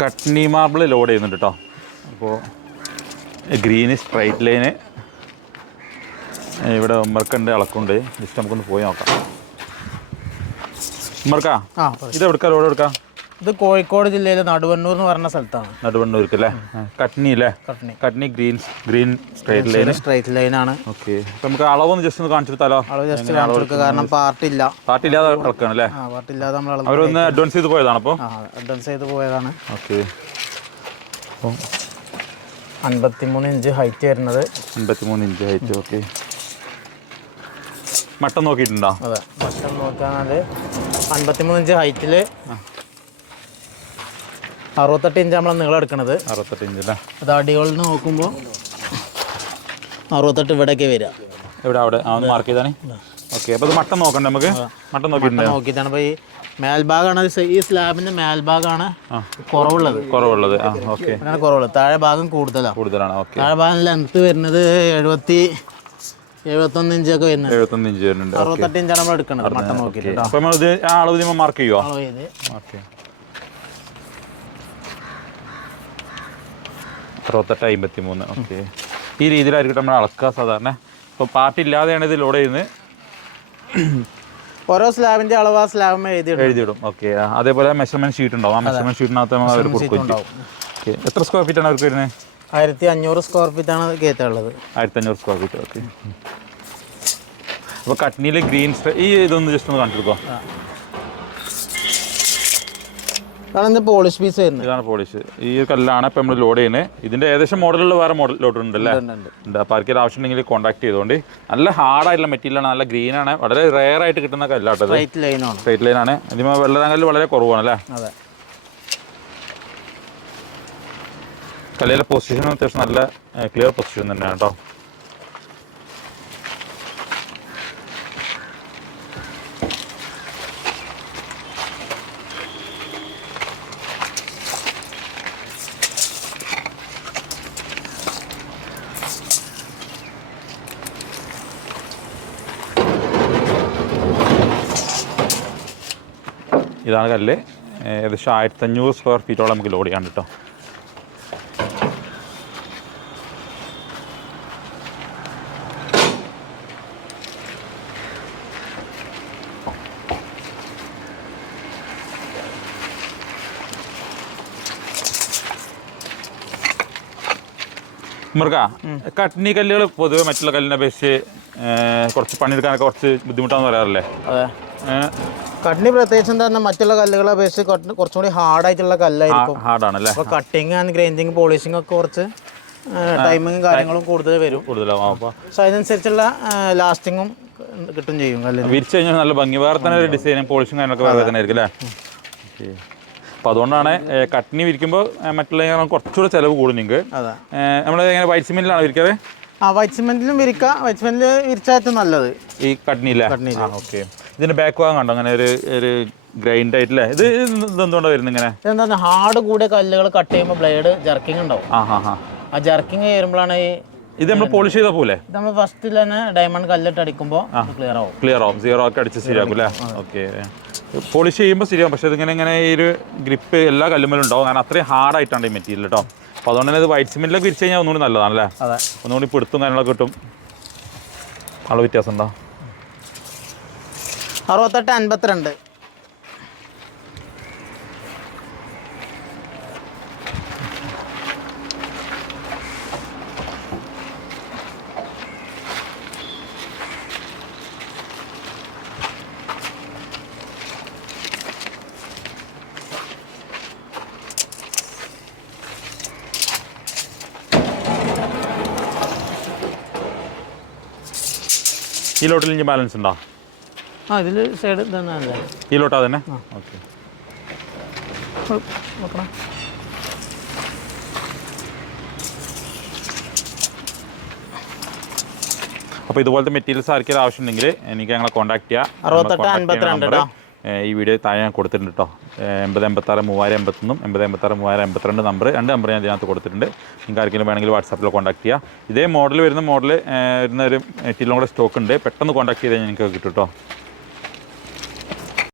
Katni marble load ചെയ്യുന്നുണ്ട് കേട്ടോ. അപ്പോൾ ഗ്രീന് സ്ട്രൈറ്റ് ലൈന് ഇവിടെ ഉമ്മർക്കുണ്ട്, അളക്കുണ്ട്. ജസ്റ്റ് നമുക്കൊന്ന് പോയി നോക്കാം. ഉമ്മർക്കാ ഇത് എവിടുക്കാ ലോഡ് എടുക്കാം? ഇത് കോഴിക്കോട് ജില്ലയിലെ നടുവണ്ണൂർ എന്ന് പറഞ്ഞ സ്ഥലത്താണ്. നടുവണ്ണൂർക്ക് അല്ലേ? കട്നി അല്ലേ? കട്നി ഗ്രീൻ സ്ട്രൈറ്റ് ലൈൻ ആണ്. ഓക്കെ. അപ്പോൾ നമുക്ക് അളവൊന്ന് ജസ്റ്റ് ഒന്ന് കാണിച്ചെടുത്താലോ? അളവ് ജസ്റ്റ് കാണിച്ചെടുക്കുക, കാരണം പാർട്ടില്ലാതെ അളക്കാണ് അല്ലേ? പാർട്ടില്ലാതെ നമ്മൾ അവരൊന്ന് അഡ്വാൻസ് ചെയ്ത് പോയതാണ്. അപ്പോൾ അഡ്വാൻസ് ചെയ്ത് പോയതാണ്. ഓക്കെ. അപ്പോൾ 53 ഇഞ്ച് ഹൈറ്റ് വരുന്നത്. 53 ഇഞ്ച് ഹൈറ്റ്. ഓക്കെ. മട്ടം നോക്കിയിട്ടുണ്ടോ? അതെ, മട്ടം നോക്കാന്നത് 53 ഇഞ്ച് ഹൈറ്റിൽ 68 ഇഞ്ച് നമ്മൾ നീളം എടുക്കണത്. 68 ഇഞ്ച് അല്ലേ? അത് അടികളിൽ നോക്കുമ്പോൾ 68 ഇവിടെയൊക്കെ വരിക. എവിടെ? അവിടെ മാർക്ക് ചെയ്താണ്. ഓക്കെ. അപ്പോൾ അത് മട്ടം നോക്കണ്ടേ നമുക്ക്? മട്ടം നോക്കിയിട്ടാണ്. അപ്പോൾ ഈ മേൽഭാഗമാണ്, ഈ സ്ലാബിൻ്റെ മേൽഭാഗമാണ് കുറവുള്ളത്. ഓക്കെ. അങ്ങനെ കുറവുള്ളത്. താഴെ ഭാഗം കൂടുതലാണ്. ഓക്കെ. താഴെ ഭാഗം ലെങ്ത്ത് വരുന്നത് 71 ഇഞ്ചൊക്കെ വരുന്നത്. 71 ഇഞ്ച് വരുന്നുണ്ട്. 68 ഇഞ്ചാണ് നമ്മൾ എടുക്കുന്നത് മട്ടം നോക്കിയിട്ട്. അപ്പോൾ നമ്മൾ ഇത് അളവ് മാർക്ക് ചെയ്യുമോ? അളവ് ചെയ്ത്. ഓക്കെ. 68-53. ഓക്കെ. ഈ രീതിയിലായിരിക്കും നമ്മൾ അളക്കുക സാധാരണ. ഇപ്പോൾ പാർട്ടി ഇല്ലാതെയാണ് ഇത് ലോഡ് ചെയ്യുന്നത്. ഓരോ സ്ലാബിൻ്റെ അളവ് ആ സ്ലാബ് എഴുതിയിടും. ഓക്കെ. അതേപോലെ മെഷർമെൻറ്റ് ഷീറ്റ് ഉണ്ടാവും. ആ മെഷർമെൻറ്റ് ഷീറ്റിനകത്ത് അവർ കൊടുക്കും. ഓക്കെ. എത്ര സ്ക്വയർ ഫീറ്റാണ് അവർക്ക് വരുന്നത്? 1500 സ്ക്വയർ ഫീറ്റാണ് കയറ്റുള്ളത്. 1500 square feet. ഓക്കെ. അപ്പോൾ കട്നിയിൽ ഗ്രീൻ ഈ ഇതൊന്ന് ജസ്റ്റ് ഒന്ന് കണ്ടിരിക്കോ. ഇതാണ് പോളിഷ് പീസ് വരുന്നത്. ഇതാണ് പോളിഷ്. ഈ കല്ലാണ് ഇപ്പോൾ നമ്മൾ ലോഡ് ചെയ്യുന്നത്. ഇതിൻ്റെ ഏകദേശം മോഡലുള്ള വേറെ ലോഡ് ഉണ്ടല്ലേ? ഉണ്ട്. അപ്പോൾ ആർക്കൊരു ആവശ്യം ഉണ്ടെങ്കിൽ കോൺടാക്ട് ചെയ്തുകൊണ്ട്. നല്ല ഹാർഡായിട്ടുള്ള മെറ്റീരിയലാണ്, നല്ല ഗ്രീനാണ്, വളരെ റെയർ ആയിട്ട് കിട്ടുന്ന കല്ലാട്ടത്. സ്ട്രൈറ്റ് ലൈനാണ്. ഇതിന് വെള്ളരാങ്കല്ല് വളരെ കുറവാണ് അല്ലേ? അതെ. കല്ലിലെ പൊസിഷൻ അത്യാവശ്യം നല്ല ക്ലിയർ പൊസിഷൻ തന്നെയാണ് കേട്ടോ. ഇതാണ് കല്ല്. ഏകദേശം 1500 സ്ക്വയർ ഫീറ്റോളം നമുക്ക് ലോഡ് ചെയ്യാൻ കേട്ടോ. മൃഗ കട്നി കല്ലുകൾ പൊതുവെ മറ്റുള്ള കല്ലിനെ അപേക്ഷിച്ച് കുറച്ച് പണിയെടുക്കാനൊക്കെ കുറച്ച് ബുദ്ധിമുട്ടാന്ന് പറയാറില്ലേ? അതെ. കട്നി പ്രത്യേകിച്ച് എന്താ, മറ്റുള്ള കല്ലുകളെ അപേക്ഷിച്ച് കുറച്ചുകൂടി ഹാർഡായിട്ടുള്ള കല്ലായിരിക്കും. ഹാർഡാണല്ലേ? അപ്പോൾ കട്ടിങ് ആൻഡ് ഗ്രൈൻഡിങ് പോളിഷിംഗ് ഒക്കെ കുറച്ച് ടൈമിങ്ങും കാര്യങ്ങളും കൂടുതൽ വരും. കൂടുതലാവും. സോ അതിനനുസരിച്ചുള്ള ലാസ്റ്റിങ്ങും കിട്ടും ചെയ്യും. കല്ല് വിരിച്ചു കഴിഞ്ഞാൽ നല്ല ഭംഗി, വേറെ തന്നെ ഒരു ഡിസൈനും പോളിഷും കാര്യങ്ങളൊക്കെ വേറെ തന്നെ ആയിരിക്കും അല്ലേ? അപ്പോൾ അതുകൊണ്ടാണ് കട്നി വിരിക്കുമ്പോൾ മറ്റുള്ള കുറച്ചുകൂടെ ചിലവ് കൂടും നിങ്ങൾക്ക്. നമ്മൾ എങ്ങനെ വൈറ്റ് സിമെന്റിലാണ് വിരിക്കാറ്? വൈറ്റ് സിമെന്റിലും വിരിക്കാം. വൈറ്റ് സിമെന്റിൽ വിരിച്ചാൽ നല്ലത് ഈ കട്നിയില്ല. ഓക്കെ. ഇതിന്റെ ബാക്ക് ഭാഗം കണ്ടോ അങ്ങനെ ഒരു ഗ്രൈൻഡ് ആയിട്ടില്ലേ? ഇത് എന്തുകൊണ്ടാണ് വരുന്നത് ഇങ്ങനെ? എന്താ, ഹാർഡ് കൂടിയ കല്ലുകൾ കട്ട് ചെയ്യുമ്പോൾ ബ്ലേഡ് ജർക്കിങ് ഉണ്ടാവും. ആ ജർക്കിങ് വരുമ്പോഴാണ് ഇത് നമ്മൾ പോളിഷ് ചെയ്ത പോലെ നമ്മൾ ഫസ്റ്റിൽ തന്നെ ഡയമണ്ട് കല്ലിട്ട് അടിക്കുമ്പോൾ ക്ലിയർ ആവും. സീറോ ഒക്കെ അടിച്ച് ശരിയാക്കും അല്ലേ? ഓക്കെ. പോളിഷ് ചെയ്യുമ്പോൾ ശരിയാവും. പക്ഷേ ഇതിങ്ങനെ ഈ ഒരു ഗ്രിപ്പ് എല്ലാ കല്ലുമ്മലും ഉണ്ടാവും. കാരണം അത്രയും ഹാർഡായിട്ടാണ് ഈ മെറ്റീരിയൽ കേട്ടോ. അപ്പോൾ അതുകൊണ്ട് തന്നെ ഇത് വൈറ്റ് സിമെന്റിലൊക്കെ വിരിച്ച് കഴിഞ്ഞാൽ ഒന്നുകൂടി നല്ലതാണല്ലേ? ഒന്നുകൂടി പിടുത്തും കാര്യങ്ങളൊക്കെ കിട്ടും. അളവ് വ്യത്യാസം ഉണ്ടോ? 68-52. ഈ ലോട്ടിൽ ഇനി ബാലൻസ് ഉണ്ടോ? ഇതിൽ സൈഡ് തന്നെ. ഈ ലോട്ടാ തന്നെ? ഓക്കെ. അപ്പോൾ ഇതുപോലത്തെ മെറ്റീരിയൽസ് ആർക്കെങ്കിലും ആവശ്യമുണ്ടെങ്കിൽ എനിക്ക് ഞങ്ങളെ കോൺടാക്ട് ചെയ്യാം. 68-52 ഈ വീഡിയോ താഴെ ഞാൻ കൊടുത്തിട്ടുണ്ട് കേട്ടോ. 8086-3081 8086-3082 നമ്പർ, 2 നമ്പർ ഞാൻ ഇതിനകത്ത് കൊടുത്തിട്ടുണ്ട്. നിങ്ങൾക്ക് ആർക്കെങ്കിലും വേണമെങ്കിൽ വാട്സാപ്പിൽ കോൺടാക്ട് ചെയ്യാം. ഇതേ മോഡൽ വരുന്ന വരുന്ന ഒരു മെറ്റീരിയലും കൂടെ സ്റ്റോക്ക് ഉണ്ട്. പെട്ടെന്ന് കോൺടാക്ട് ചെയ്താൽ നിങ്ങൾക്ക് കിട്ടും കേട്ടോ.